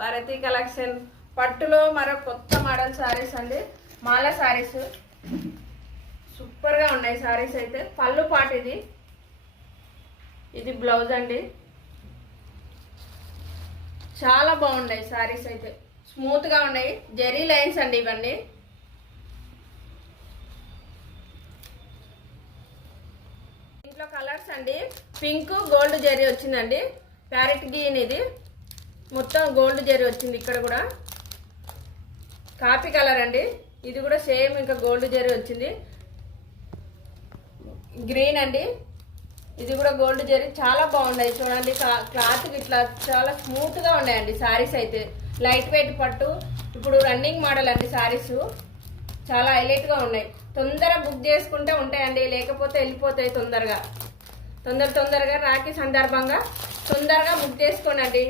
Bharati collection పట్టులో మరో కొత్త మోడల్ సారీస్ అండి. మాలా సారీస్ సూపర్ గా ఉన్నాయి సారీస్ అయితే. పళ్ళు పాటు ఇది బ్లౌజ్ అండి. చాలా బాగున్నాయి సారీస్ అయితే, స్మూత్ గా ఉన్నాయి. జెరీ లైన్స్ అండి ఇవన్నీ. ఇంట్లో కలర్స్ అండి, పింక్ గోల్డ్ జెరీ వచ్చిందండి. ప్యారెట్ గ్రీన్ ఇది మొత్తం గోల్డ్ జెరీ వచ్చింది. ఇక్కడ కూడా కాపీ కలర్ అండి, ఇది కూడా సేమ్ ఇంకా గోల్డ్ జెరీ వచ్చింది. గ్రీన్ అండి, ఇది కూడా గోల్డ్ జెరీ. చాలా బాగున్నాయి చూడండి. క్లాత్ ఇట్లా చాలా స్మూత్ గా ఉన్నాయండి సారీస్ అయితే. లైట్ వెయిట్ పట్టు, ఇప్పుడు రన్నింగ్ మోడల్ అండి సారీస్. చాలా హైలైట్ గా ఉన్నాయి. తొందరగా బుక్ చేసుకుంటే ఉంటాయండి, లేకపోతే వెళ్ళిపోతాయి తొందరగా. తొందరగా రాఖీ సందర్భంగా తొందరగా బుక్ చేసుకోండి.